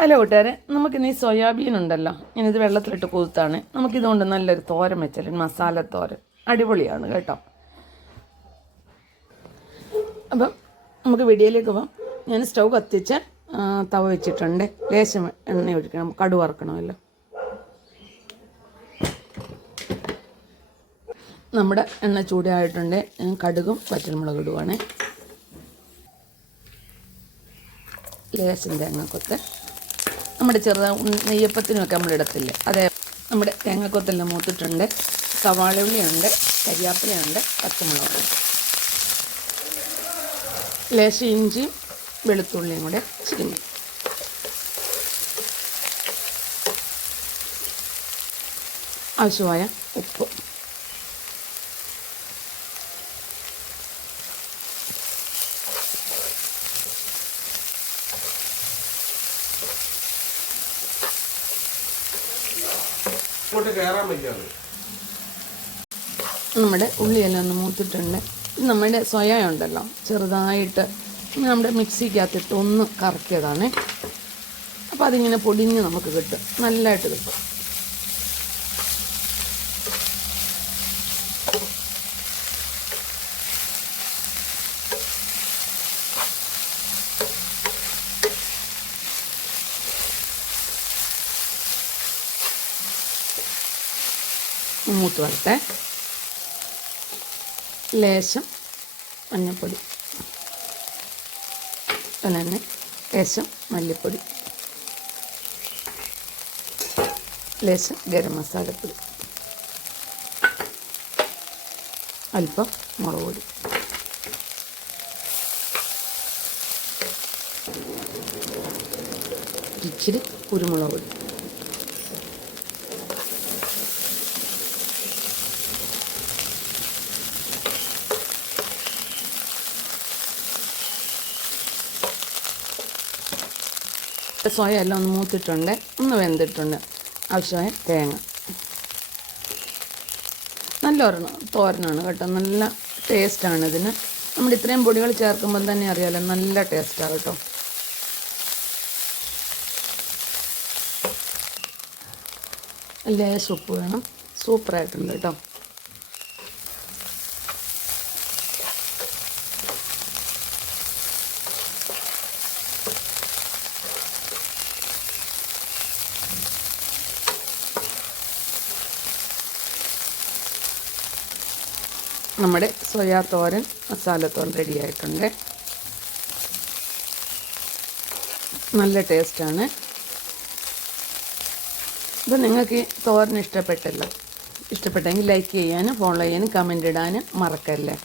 Hello കൂട്ടുകാരെ, നമുക്കിന്ന് ഈ സോയാബീൻ ഉണ്ടല്ലോ, ഞാനിത് വെള്ളത്തിലിട്ട് കുതിർത്താണ്. നമുക്കിതുകൊണ്ട് നല്ലൊരു തോരൻ വെച്ചാൽ മസാല തോരൻ അടിപൊളിയാണ് കേട്ടോ. അപ്പം നമുക്ക് വീഡിയോയിലേക്ക് പോകാം. ഞാൻ സ്റ്റൗ കത്തിച്ച് തവ വെച്ചിട്ടുണ്ട്. ലേശം എണ്ണ ഒഴിക്കണം, കടുക് വറുക്കണമല്ലോ. നമ്മുടെ എണ്ണ ചൂടായിട്ടുണ്ട്. കടുകും വറ്റൽമുളക് ഇടുവാണ്. ലേശം തേങ്ങാക്കൊത്ത്, നമ്മുടെ നെയ്യപ്പത്തിനുമൊക്കെ നമ്മളിടത്തില്ലേ, അതേ നമ്മുടെ തേങ്ങാക്കൊത്തെല്ലാം മൂത്തിട്ടുണ്ട്. സവാള ഉള്ളിയുണ്ട്, കരിയാപ്പിലയുണ്ട്, പച്ചമുളകുണ്ട്, ലേശം ഇഞ്ചിയും വെളുത്തുള്ളിയും കൂടെ ചിരിഞ്ഞു. ആവശ്യമായ ഉപ്പ്. നമ്മുടെ ഉള്ളിയെല്ലാം ഒന്ന് മൂത്തിട്ടുണ്ട്. നമ്മുടെ സോയ ഉണ്ടല്ലോ, ചെറുതായിട്ട് നമ്മുടെ മിക്സിക്കകത്തിട്ട് ഒന്ന് കറക്കിയതാണ്. അപ്പോൾ അതിങ്ങനെ പൊടിഞ്ഞ് നമുക്ക് കിട്ടും, നല്ലതായിട്ട് കിട്ടും. മൂത്ത് വരട്ടെ. ലേശം മഞ്ഞൾപ്പൊടി, അതുപോലെ ലേശം മല്ലിപ്പൊടി, ലേശം ഗരം മസാലപ്പൊടി, അല്പം മുളക് പൊടി, ഇച്ചിരി കുരുമുളക് പൊടി. സോയ എല്ലാം ഒന്ന് മൂത്തിട്ടുണ്ട്, ഒന്ന് വെന്തിട്ടുണ്ട്. ആവശ്യമായ തേങ്ങ. നല്ലൊരെണ്ണം തോരനാണ് കേട്ടോ, നല്ല ടേസ്റ്റാണ് ഇതിന്. നമ്മൾ ഇത്രയും പൊടികൾ ചേർക്കുമ്പം തന്നെ അറിയാമല്ലോ, നല്ല ടേസ്റ്റാണ് കേട്ടോ. ലേശം ഉപ്പ് വേണം. സൂപ്പറായിട്ടുണ്ട് കേട്ടോ. നമ്മുടെ സോയാ തോരൻ, മസാല തോരൻ റെഡി ആയിട്ടുണ്ട്. നല്ല ടേസ്റ്റാണ്. അപ്പോൾ നിങ്ങൾക്ക് ഈ തോരൻ ഇഷ്ടപ്പെട്ടെങ്കിൽ ലൈക്ക് ചെയ്യാനും ഫോളോ ചെയ്യാനും കമൻ്റ് ഇടാനും മറക്കല്ലേ.